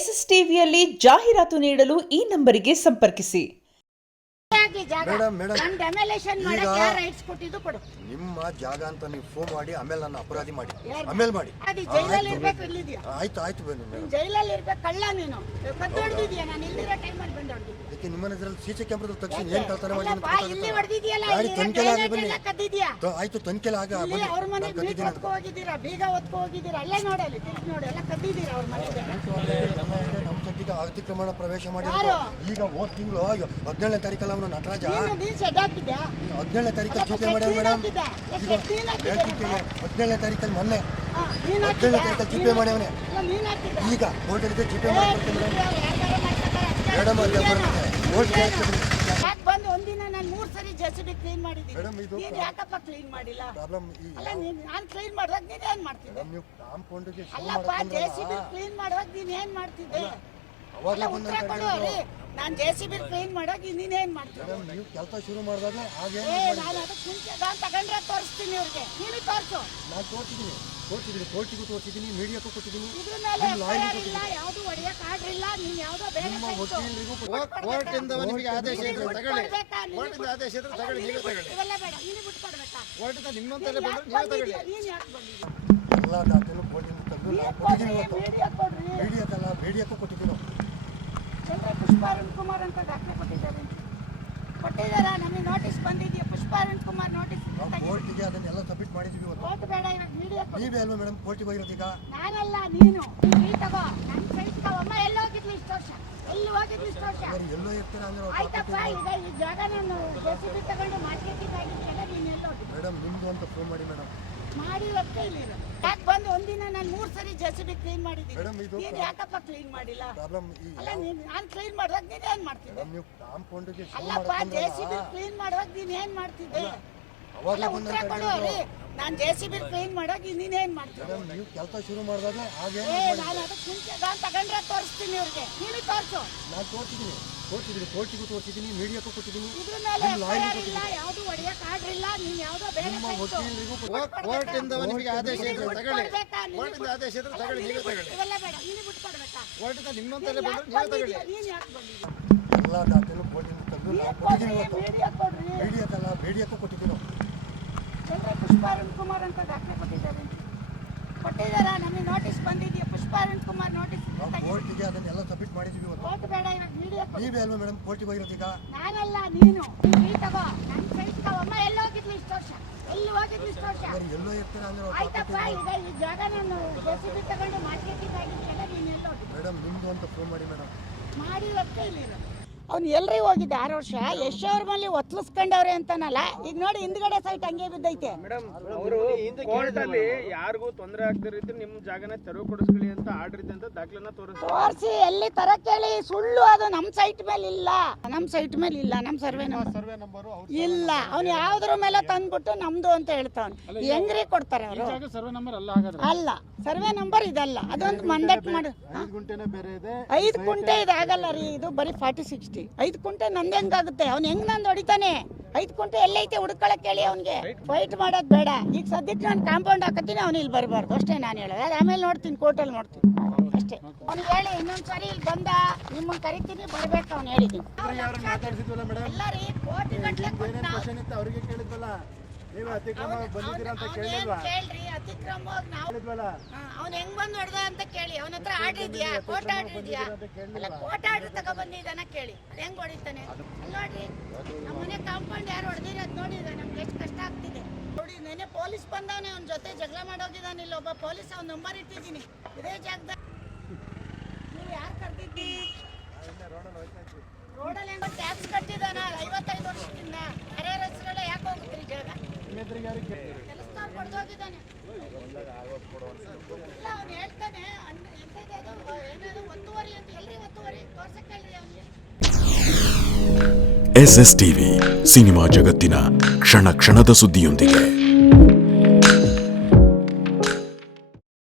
S S ಟಿವಿಯಲ್ಲಿ ಜಾಹೀರಾತು ನೀಡಲು ಈ ನಂಬರಿಗೆ ಸಂಪರ್ಕಿಸಿ. ನಿಮ್ಮ ಜಾಗ ಅಂತ ನೀವು ಫೋನ್ ಮಾಡಿ ಆಮೇಲೆ ನನ್ನ ಅಪರಾಧಿ ಮಾಡಿ ಮಾಡಿ ಆಯ್ತು ಬನ್ನಿ ಜೈಲಲ್ಲಿ ಇರ್ಬೇಕು ಕಳ್ಳ ನೀನು ಕದ್ದೊಡ್ದಿದ್ಯಾ ನಾನು ಇಲ್ಲಿರೋ ಟೈಮಲ್ಲಿ ಬಂದು ಅದಕ್ಕೆ ನಿಮ್ಮನ್ನ ಇದರಲ್ಲಿ ಸಿಸಿ ಕ್ಯಾಮೆರಾ ತಕ್ಷಣ ಏನು ಕಳ್ತನ ಮಾಡಿ ಇಲ್ಲಿ ಹೊಡೆದಿದ್ಯಲ್ಲ ಆಯ್ತು ತನಿಖೆ ಆಗ ಅವ್ರ ಮನೆಗೆ ಬೀಗ ಹೊತ್ಕೊ ಹೋಗಿದ್ದೀರಾ ಬೀಗ ಹೊತ್ಕೊ ಹೋಗಿದ್ದೀರಾ ಅಲ್ಲೇ ನೋಡಲ್ಲಿ ತಿರುಗಿ ನೋಡಿ ಎಲ್ಲ ಕದ್ದಿದ್ದೀರಾ ಅವ್ರ ಮನೆಗೆ ನಮ್ಮ ಸದ್ಯಕ್ಕೆ ಅತಿಕ್ರಮಣ ಪ್ರವೇಶ ಮಾಡಿ ಈಗ ಹೋದ ತಿಂಗಳು 17ನೇ ತಾರೀಕಲ್ಲ ಅವನು ನಟರಾಜ 17ನೇ ತಾರೀಕಲ್ಲಿ ಚೂಪೆ ಮಾಡ್ಯಾವ ಮೇಡಮ್ 17ನೇ ತಾರೀಕಲ್ಲಿ ಮೊನ್ನೆ 17ನೇ ತಾರೀಕಲ್ಲಿ ಚೂಪೆ ಮಾಡ್ಯವನೆ ಈಗ ಕೋರ್ಟಲ್ಲಿ ಚೂಪೆ ಮಾಡ್ತಾರೆ ಮೇಡಮ್ ಬಂದು ಒಂದಿನ ನಾನು 3 ಸರಿ ಜೆಸಿಬಿ ಕ್ಲೀನ್ ಮಾಡಿದ್ದೀನಿ ನೀನು ಯಾಕಪ್ಪ ಕ್ಲೀನ್ ಮಾಡಿಲ್ಲ ಅಲ್ಲ ನಾನು ಕ್ಲೀನ್ ಮಾಡುವಾಗ ನೀನು ಏನು ಮಾಡ್ತಿದ್ದೆ ಅಲ್ಲಪ್ಪ ಜೆಸಿಬಿ ಕ್ಲೀನ್ ಮಾಡುವಾಗ ನೀನು ಏನು ಮಾಡ್ತಿದ್ದೆ ಅಲ್ಲ ಉತ್ತರ ಕೊಡು ರೀ ನಾನು ಜೆಸಿಬಿ ಕ್ಲೀನ್ ಮಾಡುವಾಗ ನೀನು ಏನು ಮಾಡ್ತಿದ್ದೆ ನೀವು ಕೆಲಸ ಶುರು ಮಾಡಿದಾಗ ಹಾಗೆ ನಾನು ಅದಕ್ಕೆ ಮುಂಚೆ ನಾನು ತಗೊಂಡ್ರೆ ತೋರಿಸ್ತೀನಿ ಅವ್ರಿಗೆ ನೀನು ತೋರಿಸು ನಾನು ತೋರಿಸಿದ್ದೀನಿ ಕೋರ್ಟಿಗೂ ತೋರಿಸಿದ್ದೀನಿ ಮೀಡಿಯಾಕ್ಕೂ ಕೊಟ್ಟಿದ್ದೀನಿ ಇದ್ರ ಮೇಲೆ ಇಲ್ಲ ಯಾವುದು ಹೊಡೆಯಕ್ಕೆ ಆಡ್ರಿಲ್ಲ ನೀನು ಯಾವುದೋ ಬೇರೆ ಕೋರ್ಟಿಂದ ನಿಮಗೆ ಆದೇಶ ಇದ್ರೆ ತಗೊಳ್ಳಿ ಕೋರ್ಟಿಂದ ಆದೇಶ ಇದ್ರೆ ತಗೊಳ್ಳಿ ನೀವೇ ತಗೊಳ್ಳಿ ಇವೆಲ್ಲ ಬೇಡ ನೀನು ಬಿಟ್ಕೊಡ್ಬೇಕಾ ಕೋರ್ಟಿಂದ ನಿಮ್ಮಂತಲ್ಲೇ ಬಂದ್ರೆ ನೀವೇ ತಗೊಳ್ಳಿ ನೀನು ಯಾಕೆ ಬಂದಿದ್ದೀಯ ಎಲ್ಲ ದಾಖಲೆ ಕೋರ್ಟಿಂದ ತಂದು ನಾವು ಕೊಟ್ಟಿದ್ದೀನಿ ಮೀಡಿಯಾಕ್ಕೂ ಕೊಟ್ಟಿದ್ದೀನಿ ಚಂದ್ರ ಪುಷ್ಪಾರುಣ್ ಕುಮಾರ್ ಅಂತ ದಾಖಲೆ ಕೊಟ್ಟಿದ್ದಾರಾ ನಮಗೆ ನೋಟಿಸ್ ಬಂದಿದೆಯಾ ಪುಷ್ಪಾರುಣ್ ಕುಮಾರ್ ನೋಟಿಸ್ ಕೋರ್ಟಿಗೆ ಅದನ್ನೆಲ್ಲ ಸಬ್ಮಿಟ್ ಮಾಡಿದ್ದೀವಿ ಕೋರ್ಟ್ ಬೇಡ ಇವಾಗ ಮೀಡಿಯಾ ನೀವೇ ಅಲ್ವಾ ಮೇಡಮ್ ಕೋರ್ಟಿಗೆ ಹೋಗಿರೋದು ಈಗ ನಾನಲ್ಲ ನೀನು ತಗೋ ನನ್ನ ಸೈಟ್ ತಗೊಮ್ಮ ಎಲ್ಲಿ ಹೋಗಿದ್ಲಿ ಇಷ್ಟು ವರ್ಷ ಎಲ್ಲೋ ಇರ್ತಾರೆ ಅಂದ್ರೆ ಆಯ್ತಪ್ಪ ಈಗ ಈ ಜಾಗ ನಾನು ಜೆಸಿಬಿ ತಗೊಂಡು ಮಾರ್ಕೆಟಿಂಗ್ ಆಗಿದ್ದೆಲ್ಲ ನೀನು ಎಲ್ಲ ಹೋಗಿದ್ದೆ ಮೇಡಮ್ ನಿಮ್ದು ಅಂತ ಫೋನ್ ಮಾಡಿ ಮೇಡಮ್ ಮಾಡಿರೋಕ್ಕೆ ಇಲ್ಲ ಯಾಕೆ ಬಂದು ಒಂದಿನ ನಾನು 3 ಸರಿ ಜೆಸಿಬಿ ಕ್ಲೀನ್ ಮಾಡಿದ್ದೀನಿ ನೀನು ಯಾಕಪ್ಪ ಕ್ಲೀನ್ ಮಾಡಿಲ್ಲ ಅಲ್ಲ ನಾನು ಕ್ಲೀನ್ ಮಾಡುವಾಗ ನೀನು ಏನು ಮಾಡ್ತಿದ್ದೆ ನೀವು ಕಾಂಪೌಂಡ್ಗೆ ಅಲ್ಲಪ್ಪ ಜೆಸಿಬಿ ಕ್ಲೀನ್ ಮಾಡುವಾಗ ನೀನು ಏನು ಮಾಡ್ತಿದ್ದೆ ಅಲ್ಲ ಉತ್ತರ ಕೊಡು ರೀ ನಾನು ಜೆಸಿಬಿ ಕ್ಲೀನ್ ಮಾಡುವಾಗ ನೀನು ಏನು ಮಾಡ್ತಿದ್ದೆ ನೀವು ಕೆಲಸ ಶುರು ಮಾಡಿದಾಗ ಹಾಗೆ ನಾನು ಅದಕ್ಕೆ ಮುಂಚೆ ನಾನು ತಗೊಂಡ್ರೆ ತೋರಿಸ್ತೀನಿ ಅವ್ರಿಗೆ ನೀನು ತೋರಿಸು ನಾನು ತೋರಿಸಿದ್ದೀನಿ ಕೋರ್ಟಿಗೂ ತೋರಿಸಿದ್ದೀನಿ ಮೀಡಿಯಾಕ್ಕೂ ಕೊಟ್ಟಿದ್ದೀನಿ ಇದ್ರ ಮೇಲೆ ಇಲ್ಲ ಯಾವುದು ಹೊಡೆಯಕ್ಕೆ ಆಡ್ರಿಲ್ಲ ನೀನು ಯಾವುದೋ ಬೇರೆ ಕೋರ್ಟಿಂದ ನಿಮಗೆ ಆದೇಶ ಇದ್ರೆ ತಗೊಳ್ಳಿ ಕೋರ್ಟಿಂದ ಆದೇಶ ಇದ್ರೆ ತಗೊಳ್ಳಿ ನೀವೇ ತಗೊಳ್ಳಿ ಇವೆಲ್ಲ ಬೇಡ ನೀನು ಬಿಟ್ಕೊಡ್ಬೇಕಾ ಕೋರ್ಟಿಂದ ನಿಮ್ಮಂತಲ್ಲೇ ಬಂದ್ರೆ ನೀವೇ ತಗೊಳ್ಳಿ ನೀನು ಯಾಕೆ ಬಂದಿದ್ದೀಯ ಎಲ್ಲ ದಾಖಲೆ ಕೋರ್ಟಿಂದ ತಂದು ನಾವು ಕೊಟ್ಟಿದ್ದೀನಿ ಮೀಡಿಯಾಕ್ಕೂ ಕೊಟ್ಟಿದ್ದೀನಿ ಚಂದ್ರ ಪುಷ್ಪಾರುಣ್ ಕುಮಾರ್ ಅಂತ ದಾಖಲೆ ಕೊಟ್ಟಿದ್ದಾರಾ ನಮಗೆ ನೋಟಿಸ್ ಬಂದಿದೆಯಾ ಪುಷ್ಪಾರುಣ್ ಕುಮಾರ್ ನೋಟಿಸ್ ಕೋರ್ಟಿಗೆ ಅದನ್ನೆಲ್ಲ ಸಬ್ಮಿಟ್ ಮಾಡಿದ್ದೀವಿ ಕೋರ್ಟ್ ಬೇಡ ಇವಾಗ ಮೀಡಿಯಾ ನೀವೇ ಅಲ್ವಾ ಮೇಡಮ್ ಕೋರ್ಟಿಗೆ ಹೋಗಿರೋದು ಈಗ ನಾನಲ್ಲ ನೀನು ತಗೋ ನನ್ನ ಸೈಟ್ ತಗೊಮ್ಮ ಎಲ್ಲಿ ಹೋಗಿದ್ಲಿ ಇಷ್ಟು ವರ್ಷ ಎಲ್ಲೋ ಇರ್ತಾರೆ ಅಂದ್ರೆ ಆಯ್ತಪ್ಪ ಈಗ ಈ ಜಾಗ ನಾನು ಜೆಸಿಬಿ ತಗೊಂಡು ಮಾರ್ಕೆಟಿಂಗ್ ಆಗಿದ್ದೆಲ್ಲ ನೀನು ಎಲ್ಲ ಹೋಗಿದ್ದೆ ಮೇಡಮ್ ನಿಮ್ದು ಅಂತ ಫೋನ್ ಮಾಡಿ ಮೇಡಮ್ ಮಾಡಿರೋಕ್ಕೆ ಇಲ್ಲ ಅವ್ನು ಎಲ್ರಿಗೂ ಹೋಗಿದ್ದೆ 6 ವರ್ಷ ಯಶ್ ಅವ್ರ ಮೇಲೆ ಒತ್ತಲಿಸ್ಕೊಂಡವ್ರೆ ಅಂತಾನಲ್ಲ ಈಗ ನೋಡಿ ಹಿಂದ್ಗಡೆ ಸೈಟ್ ಹಂಗೆ ಬಿದ್ದೈತೆ ಮೇಡಮ್ ಅವರು ಕೋರ್ಟ್ ಅಲ್ಲಿ ಯಾರಿಗೂ ತೊಂದರೆ ಆಗ್ತಿರಿದ್ರೆ ನಿಮ್ಮ ಜಾಗನ ತೆರವು ಕೊಡಿಸ್ಕೊಳ್ಳಿ ಅಂತ ಆರ್ಡರ್ ಇದೆ ಅಂತ ದಾಖಲೆನ ತೋರಿಸಿ ಎಲ್ಲಿ ತರ ಕೇಳಿ ಸುಳ್ಳು ಅದು ನಮ್ಮ ಸೈಟ್ ಮೇಲೆ ಇಲ್ಲ ನಮ್ಮ ಸರ್ವೆ ನಂಬರ್ ಇಲ್ಲ ಅವ್ನು ಯಾವ್ದ್ರ ಮೇಲೆ ತಂದ್ಬಿಟ್ಟು ನಮ್ದು ಅಂತ ಹೇಳ್ತಾವ್ನು ಹೆಂಗ್ರಿ ಕೊಡ್ತಾರೆ ಅವರು ಅಲ್ಲ ಸರ್ವೆ ನಂಬರ್ ಇದಲ್ಲ ಅದೊಂದು ಮಂದಟ್ ಮಾಡು 5 ಗುಂಟೆ ಇದಾಗಲ್ಲ ರೀ ಇದು ಬರೀ 40-60 5 ಗುಂಟೆ ನಂದು ಹೆಂಗಾಗುತ್ತೆ ಅವ್ನು ಹೆಂಗ್ ನಂದು ಹೊಡಿತಾನೆ 5 ಗುಂಟೆ ಎಲ್ಲೈತೆ ಹುಡ್ಕೊಳಕ್ ಹೇಳಿ ಅವ್ನಿಗೆ ಫೈಟ್ ಮಾಡೋದು ಬೇಡ ಈಗ ಸದ್ಯಕ್ಕೆ ನಾನು ಕಾಂಪೌಂಡ್ ಹಾಕತ್ತೀನಿ ಅವ್ನು ಇಲ್ಲಿ ಬರಬಾರ್ದು ಅಷ್ಟೇ ನಾನು ಹೇಳೋದು ಅದು ಆಮೇಲೆ ನೋಡ್ತೀನಿ ಕೋರ್ಟಲ್ಲಿ ನೋಡ್ತೀನಿ ಅಷ್ಟೇ ಅವ್ನು ಹೇಳಿ ಇನ್ನೊಂದ್ಸರಿ ಇಲ್ಲಿ ಬಂದ ನಿಮ್ಮನ್ನ ಕರಿತೀನಿ ಬರ್ಬೇಕು ಅವ್ನು ಹೇಳಿದ್ದೀನಿ ಎಲ್ಲ ರೀ ಕೋಟಿ ಗಟ್ಟಲೆ ಅವರಿಗೆ ಕೇಳಿದ್ವಲ್ಲ ನೀವು ಅತಿಕ್ರಮ ಬಂದಿದ್ದೀರಾ ಅಂತ ಕೇಳಿಲ್ವಾ ಕೇಳ್ರಿ ಅತಿಕ್ರಮ ಅವ್ನು ಹೆಂಗ್ ಬಂದು ಹೊಡೆದ ಅಂತ ಕೇಳಿ ಅವನ ಹತ್ರ ಆರ್ಡರ್ ಇದೆಯಾ ಕೋರ್ಟ್ ಆರ್ಡರ್ ಇದೆಯಾ ಅಲ್ಲ ಕೋರ್ಟ್ ಆರ್ಡರ್ ತಗೋ ಬಂದಿದ್ದಾನ ಕೇಳಿ ಹೆಂಗ್ ಹೊಡಿತಾನೆ ನೋಡ್ರಿ ನಮ್ಮ ಮನೆ ಕಾಂಪೌಂಡ್ ಯಾರು ಹೊಡೆದಿರೋದು ನೋಡಿದ್ರೆ ನಮ್ಗೆ ಎಷ್ಟು ಕಷ್ಟ ಆಗ್ತಿದೆ ನೋಡಿ ನೆನೆ ಪೊಲೀಸ್ ಬಂದವನೇ ಅವ್ನ ಜೊತೆ ಜಗಳ ಮಾಡೋಗಿದ್ದಾನೆ ಇಲ್ಲಿ ಒಬ್ಬ ಪೊಲೀಸ್ ಅವ್ನ ನಂಬರ್ ಇಟ್ಟಿದ್ದೀನಿ ಇದೇ ಜಾಗದ ನೀವು ಯಾರು ಕರ್ತಿದ್ದೀನಿ ರೋಡಲ್ಲಿ ಹೆಂಗ ಟ್ಯಾಕ್ಸ್ ಕಟ್ಟಿದಾನ 55 ವರ್ಷದಿಂದ ಯಾರ್ಯಾರ ಹೆಸರೆಲ್ಲ ಯಾಕೆ ಹೋಗುತ್ತೀರಿ ಜಾಗ ಕೆಲಸದವ್ರು ಹೊಡೆದೋಗಿದ್ದಾನೆ ಇಲ್ಲ ಅವ್ನು ಹೇಳ್ತಾನೆ ಏನಾದ್ರು ಒತ್ತುವರಿ ಅಂತ ಎಲ್ರಿ ಒತ್ತುವರಿ ತೋರ್ಸಕ್ಕೆ ಹೇಳ್ರಿ ಅವನಿಗೆ. ಎಸ್ಎಸ್ ಟಿವಿ ಸಿನಿಮಾ ಜಗತ್ತಿನ ಕ್ಷಣ ಕ್ಷಣದ ಸುದ್ದಿಯೊಂದಿಗೆ.